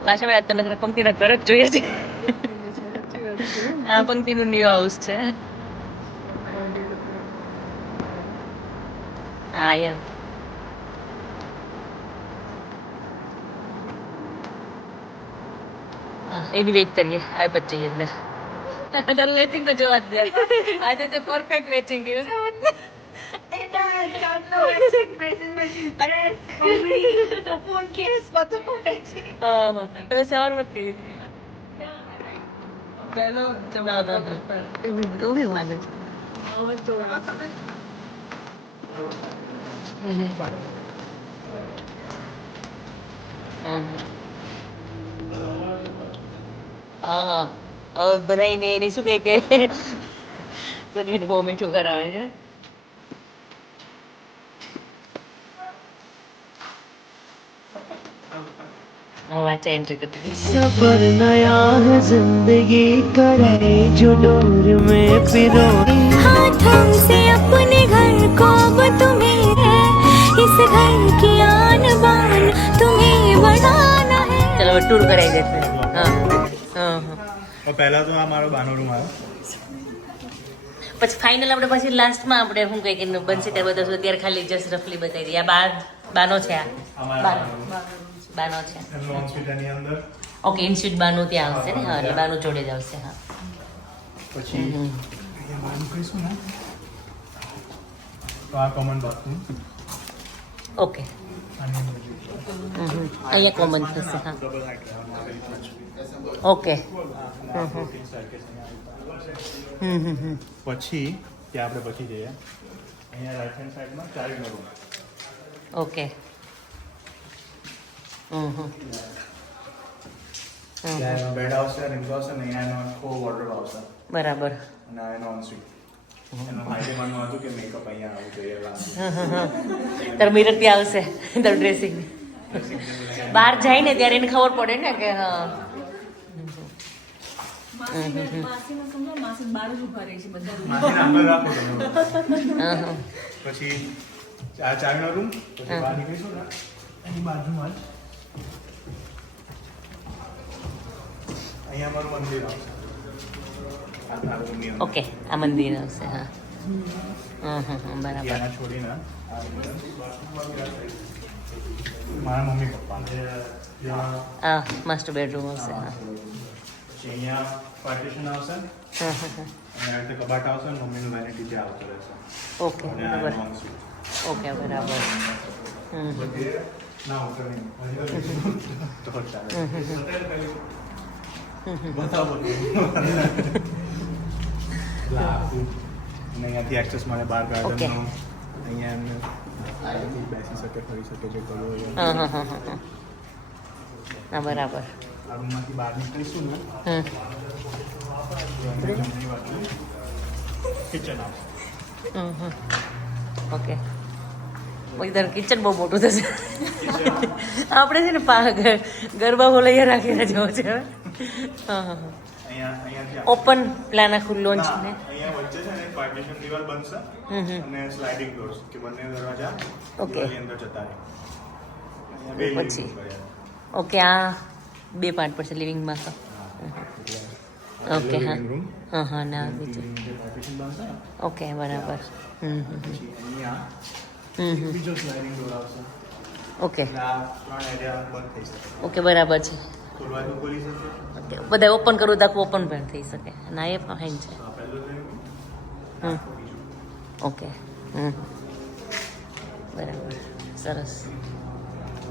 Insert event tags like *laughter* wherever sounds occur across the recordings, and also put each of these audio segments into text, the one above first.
પાછા મેં તને પંક્તિના ઘર જ જોઈએ છે આ પંક્તિનું ન્યુ હાઉસ છે હા એમ એની વેઇટ કરીએ આવે પછી જઈએ એટલે તારું વેટિંગ તો જોવા જ દે આજે તો પરફેક્ટ વેટિંગ હવે હા હવે બનાવીને એની શું કહે કે? બહુ મીઠું કરાવે છે? હું વાંચે એન્ટ્રી કરતી હતી. सफर नया है जिंदगी करे जो डोर में पिरो हाथों से अपने घर को अब तुम्हें है इस घर की आन बान तुम्हें बढ़ाना है ચલો હવે ટૂર કરાવી દેશે હા હા હા તો પહેલા તો આ મારો બાનો રૂમ આવ્યો પછી ફાઇનલ આપણે પછી લાસ્ટમાં આપણે શું કહે કે બનશે ત્યારે બધા અત્યારે ખાલી જસ્ટ રફલી બતાવી દઈએ આ બા બાનો છે આ અમારા બાનો છે. હોસ્પિટલની અંદર. ઓકે ઇન્સ્ટિટ્યૂટ બાનો ત્યાં આવશે ને? હા એટલે બાનું જોડે જ આવશે હા. પછી અહીંયા બાનું કહીશું ને? તો આ કોમન બાથરૂમ ઓકે અહીંયા કોમન થશે હા. ઓકે પછી ત્યાં આપણે પછી જઈએ. અહીંયા રાઈટ હેન્ડ સાઈડમાં રૂમ ઓકે બેડ આવશે રિંગ આવશે ને એનો આખો વોર્ડરોબ આવશે. બરાબર. અને એનો ઓનસ્વીટ એનો માહિતી માનવું હતું કે મેકઅપ અહીંયા આવવું જોઈએ લાંબુ. તારું મિરર બી આવશે તારું ડ્રેસિંગ બહાર જાય ને ત્યારે એને ખબર પડે ને કે હા. પછી આ ચાવીનો રૂમ પછી બહાર નીકળીશું ને. એની બાજુમાં જ. અહીંયા અમારું મંદિર આવશે. ઓકે આ મંદિર આવશે હા. હમ હમ હમ બરાબર. છોડીને. મારા મમ્મી પપ્પા ત્યાં માસ્ટર બેડરૂમ આવશે હા. પછી અહીંયા પાર્ટીશન આવશે હા હા હા આ રીતે કબાટ આવશે અને મમ્મીનું વેનિટી ત્યાં આવતું રહેશે. ઓકે બરાબર. ઓકે બરાબર. હમ. ના તો ચાલે. અહીંયાથી એક્સેસ મળે બહાર ગાર્ડનનો અહીંયા એમને બેસી શકે ફરી શકે જે કરવું હોય હા બરાબર આ રૂમમાંથી બહાર નીકળીશું ને કિચન. ઓકે કિચન બહુ મોટું થશે આપણે છે ને ગરબા બોલાઈ રાખીને જવું છે હવે હા હા ઓપન પ્લાન આખું લોન્ચ ને અહીંયા વચ્ચે છે ને પાર્ટીશન દિવાલ બનશે. અને સ્લાઇડિંગ ડોર્સ કે બંને દરવાજા ઓકે અંદર જતા રહે. પછી? ઓકે આ બે પાર્ટ પડશે લિવિંગમાં તો. ઓકે હા. હા હા ના બીજું ઓકે બરાબર. હમ હમ ઓકે ઓકે બરાબર છે. ખોલવા તો ખોલી શકે ઓકે બધા ઓપન કરવું તો આખું ઓપન પણ થઈ શકે ના એ ફાઇન છે તો આ પહેલું living room, હમ આ બીજું ઓકે હમ બરાબર સરસ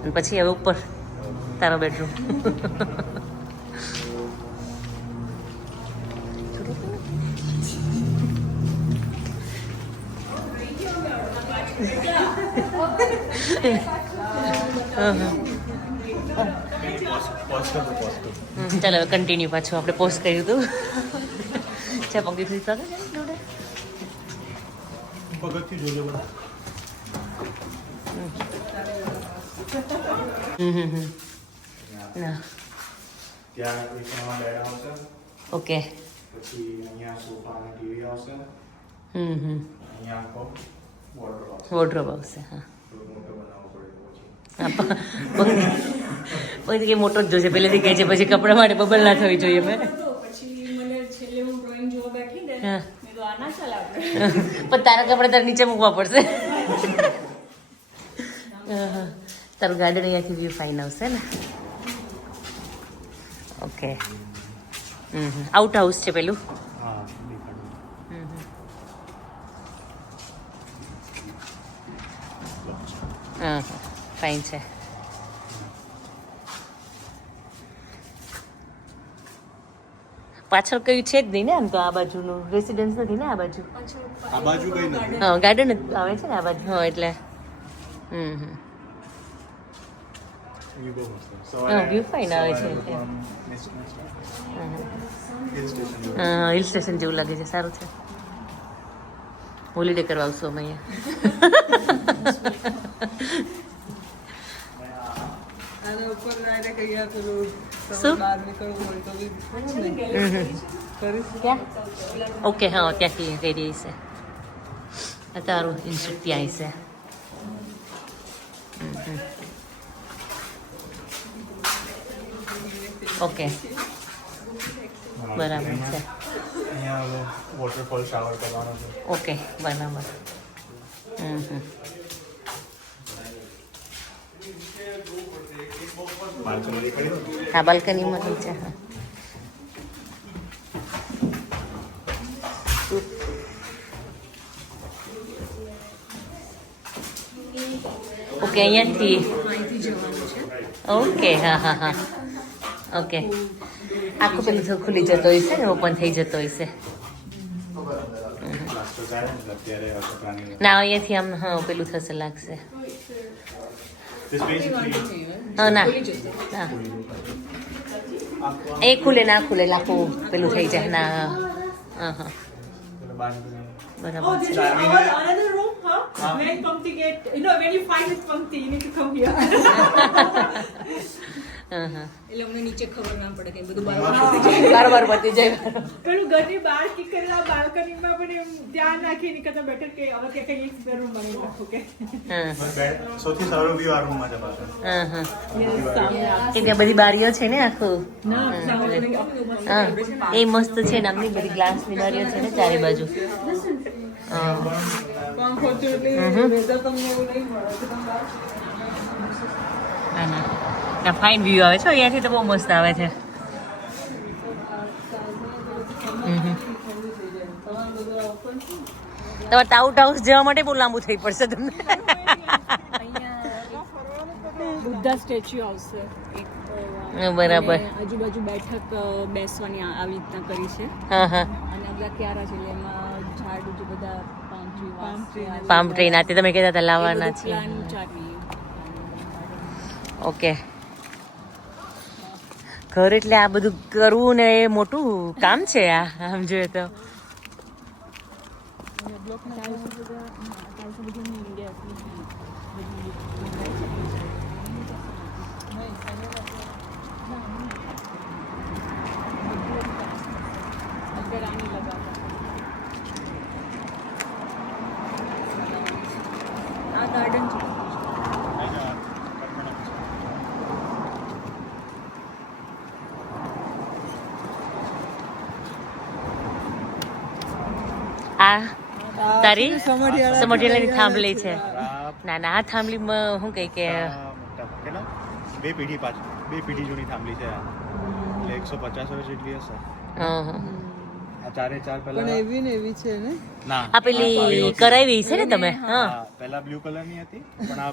અને પછી હવે ઉપર તારો બેડરૂમ પોસ્ટ કરતો પોસ્ટ કરતો ચાલો હવે કન્ટિન્યુ પાછું આપણે પોસ્ટ કર્યું હતું. ચા પગી થઈ શકે ઓકે. વોર્ડરોબ આવશે. હા. પછી કે મોટો જ જોશે. પહેલેથી કહે છે પછી કપડા માટે બબલ ના થવી જોઈએ. મેં *laughs* પણ તારા કપડા તારા નીચે મૂકવા પડશે. *laughs* હા. તારું ગાર્ડન અહીંયાથી વ્યૂ ફાઇન આવશે ને? ઓકે હમ આઉટ હાઉસ છે પેલું. હા ફાઇન છે. પાછળ કયું છે જ નહીં ને આમ તો આ બાજુનું. રેસિડન્સ નથી ને આ બાજુ? આ બાજુ કઈ નથી. હા ગાર્ડન જ આવે છે ને આ બાજુ. હા એટલે. હમ હમ. વ્યૂ fine આવે છે. હિલ સ્ટેશન જેવું. લાગે છે. સારું છે. હોલિડે કરવા આવશું અમે અહીંયા. અને ઉપર શું? ઓકે હા ત્યાંથી રેડી છે. તારું ઇન્સ્ટિટ્યૂટ ત્યાં છે. ઓકે. બરાબર છે. વોટરફોલ શાવર કરવાનો છે. ઓકે બરાબર. હમ હમ. હા બાલ્કનીમાં છે હા. ઓકે અહીંયાથી. ઓકે હા હા હા. ઓકે. આખું પેલું તો ખુલી જતો હોય છે ને ઓપન થઈ જતો હોય છે. નાસ્તો ચાલે ને અહીંયાથી આમ હા પેલું થશે લાગશે. This basically હા ના. ના એ ખુલે ના ખુલે લાખું પેલું થઈ જાય. ના હા. હા બરાબર *laughs* એટલે અમને નીચે ખબર ના પડે કે બધું બાર બાર પતી જાય. પેલું ઘરની બહાર નીકળેલા બાલ્કનીમાં પણ એમ ધ્યાન રાખી નીકળતા બેટર કે હવે કે કઈ એક રૂમ નાખો કે. સૌથી સારો વ્યૂ આ રૂમમાં છે પાછળ હા હા. સામે આ- કે ત્યાં બધી બારીઓ છે ને આખું? એ મસ્ત છે ને આમની બધી ગ્લાસની બારીઓ છે ને ચારે બાજુ. ના ના. ના ફાઇન વ્યૂ આવે છે અહીંયાથી તો બહુ મસ્ત આવે છે. તમારે તો આઉટ હાઉસ જવા માટે બહુ લાંબુ થઈ પડશે તમને. બુદ્ધા સ્ટેચ્યુ આવશે. બરાબર. આજુબાજુ બેઠક બેસવાની આવી રીતના કરી છે. હા હા. અને આ બધા ક્યારા છે એમાં ઝાડ જે બધા પામ ટ્રી પામ ટ્રી ના તે તમે કહેતા હતા લાવવાના છે. ઓકે. ઘર એટલે આ બધું કરવું ને એ મોટું કામ છે આ, આમ જોઈએ તો. આ ગાર્ડન છે આ તારી સમઢિયાળાની થાંભલી છે. ના ના આ થાંભલીમાં શું કહે કે? બે પેઢી પાછળ. બે પેઢી જૂની થાંભલી છે એટલે એકસો પચાસ વર્ષ જેટલી હશે. હં, હં. આ ચારે ચાર પહેલા પણ એવી ને એવી છે ને? ના. આ પેલી કરાવી છે ને તમે? હા. પહેલા બ્લુ કલરની હતી પણ આ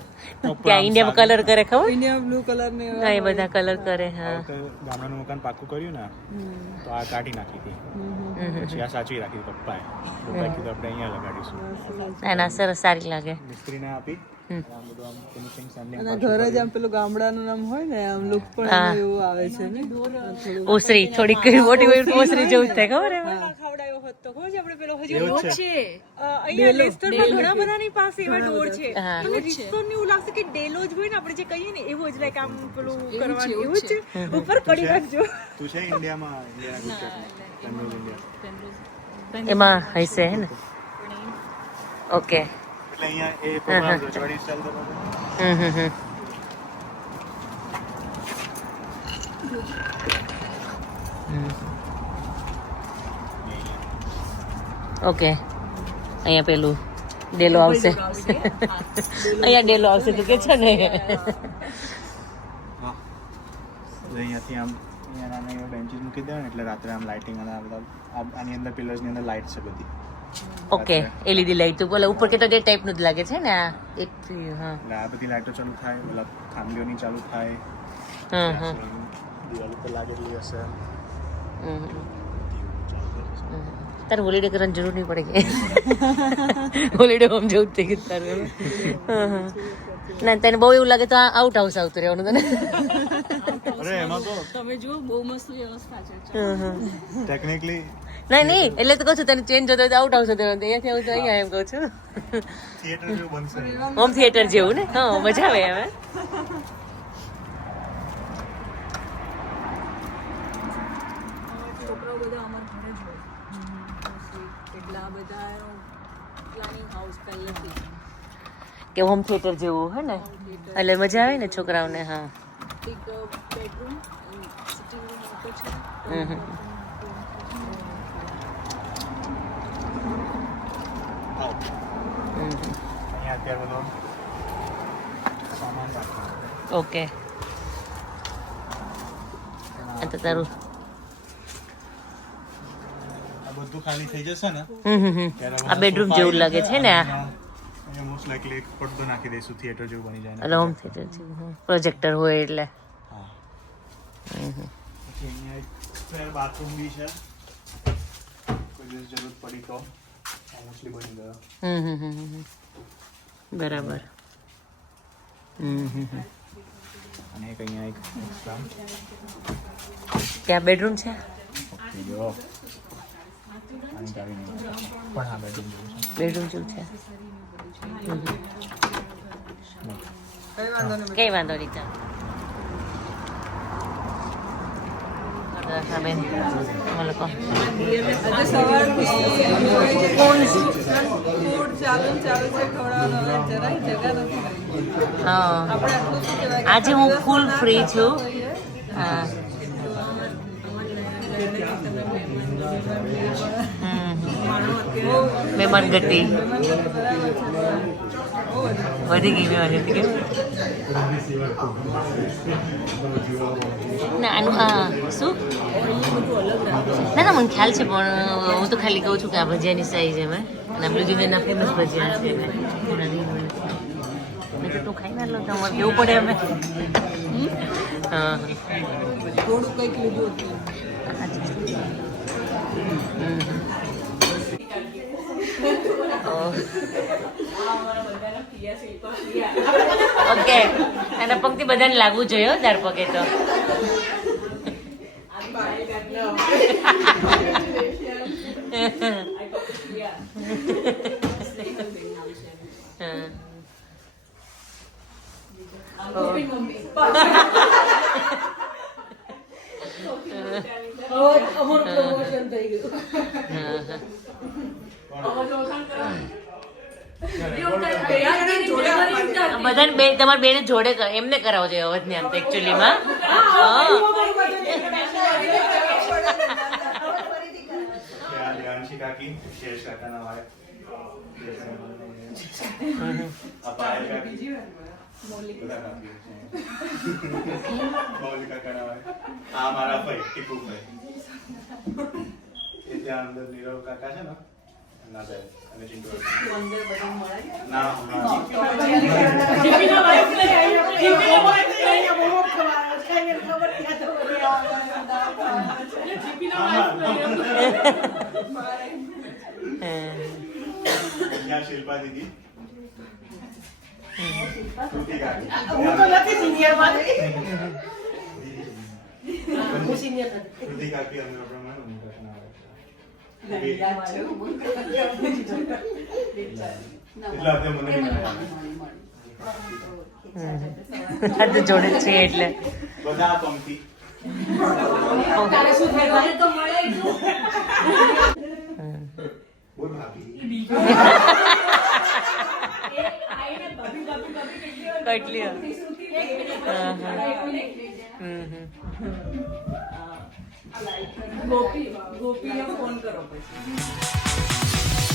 *laughs* ત્યાં આમ કલર કરે ખબર? ઇન્ડિયા બ્લુ કલર ને હા એ બધા કલર કરે હા. ગામડાનું મકાન પાકું કર્યું ને તો આ કાઢી નાખી હતી. પછી આ સાચવી રાખી પપ્પાએ. પપ્પાએ કીધું આપણે અહીંયા લગાડીશું. ના ના સરસ સારી લાગે. મિસ્ત્રીને આપી. અને ઘર જ આમ પેલું ગામડાનું નામ હોય ને આમ લુક પણ એવું આવે છે ને. ઓસરી થોડીક મોટી મોટી ઓસરી જેવું થાય ખબર એમાં? ખવડાયો હોત તો ખબર છે આપણે પેલો હજી એવું છે. અહીંયા લેસ્ટરમાં ઘણા બધાની પાસે એવા ડોર છે. હા. મને રિસ્ટોરને એવું લાગશે કે ડેલો જ હોય ને આપણે જે કહીએ ને એવું જ લાઈક આમ પેલું કરવાનું એવું જ છે. ઉપર કડી રાખજો. તું છે ઇન્ડિયામાં ઇન્ડિયા ગુજરાત તંદુર ઇન્ડિયા એમાં હશે હે ને? ઓકે એટલે અહીંયા એ પ્રોગ્રામ રજવાડી સ્ટાઇલ કરવાનો હમ હમ હમ. ઓકે. અહીંયા પેલું ડેલો આવશે. અહીંયા ડેલો આવશે તો કે છે ને. અહીંયાથી આમ અહીંયા નાના બેન્ચીસ મૂકી દે ને એટલે રાત્રે આમ લાઇટિંગ અને આ બધા આની અંદર પિલર્સની અંદર લાઇટ છે બધી. ઓકે એલઈડી લાઈટ તો બોલે ઉપર કે તો ડે ટાઈપનું જ લાગે છે ને? આ એક હા. આ બધી લાઇટો ચાલુ થાય. મતલબ ખાંભીઓની ચાલુ થાય. હા હા. દિવાલ ઉપર લાગેલી હશે. હમ. તારે હોલિડે કરવાની જરૂર નહીં પડે કે. *laughs* હોલિડે હોમ જવું જ થઈ ગયું તારું હા, હા. ના તને બહુ એવું લાગે તો આઉટ હાઉસ આવતું રહેવાનું તને. અરે એમાં તો તમે જુઓ બહુ મસ્ત વ્યવસ્થા છે. હા, હા. ટેકનિકલી નહીં નહીં એટલે તો કહું છું તને ચેન્જ જતો આઉટ આવશે તો અહીંયાથી આવું તો અહીંયા એમ કહું છું. થિયેટર જેવું બનશે. હોમ થિયેટર જેવું ને? હા મજા આવે હવે કે હોમ થિયેટર જેવું હે ને? એટલે મજા આવે ને છોકરાઓને હા. એક બેડરૂમ સિટિંગ રૂમ છે હમ, હમ. હમ, હમ. અહીંયા અત્યારે બધો સામાન રાખવાનો ઓકે. આ તો તારું બધું ખાલી થઈ જશે ને આ બેડરૂમ જેવું લાગે છે ને આ? મોસ્ટ લાઈકલી એક પડદો નાખી દઈશું થિયેટર જેવું બની જાય એટલે હોમ થિયેટર જેવું પ્રોજેક્ટર હોય એટલે. હા. પછી અહીંયા એક બાથરૂમ બી છે. કોઈ દિવસ જરૂર પડી તો મોસ્ટલી બની ગયો. હમ હમ હમ હમ. બરાબર. હમ હમ હમ. અને એક અહીંયા એક એક્સ્ટ્રા ત્યાં બેડરૂમ છે? બેડરૂમ જેવું છે. કઈ વાંધો નહીં ચાલ. બેન તમે લોકો હા આજે હું ફૂલ ફ્રી છું હા. મહેમાન ગતિ વધી ગઈ મહેમાન ગતિ કેમ ના આનું હા શું ના ના મને ખ્યાલ છે પણ હું તો ખાલી કહું છું કે આ ભજીયાની સાઈઝ એમ અને બ્લુ પેલું ના ફેમસ ભજીયા છે એમ મેં ખાઈ ના લો કેવું પડે અમે હા થોડું કંઈક લીધું હતું. ઓકે. અને પંક્તિ બધાને લાગવું જોઈએ તાર પગે તો. *laughs* હા. હા, હા. બધાને બે તમારે બેને જોડે એમને કરાવો જોઈએ અવધ ને આમ તો એકચ્યુઅલીમાં. મૌલિક wife. આ મારા ભાઈ એ ત્યાં અંદર નીરવ કાકા છે ને એમના બેન અને ચિંટુ. ના હમણાં શિલ્પા દીદી શ્રુતિ કાકી શ્રુતિ કાકી અમે પ્રમાણે હું કાકાના wife. એટલે આપણે મને બી ના યાદ. આ તો જોડે છે *laughs* એટલે. બધા પંક્તિ *laughs* કેટલી. હમ, હમ. ગોપી ગોપીને ફોન કરો પછી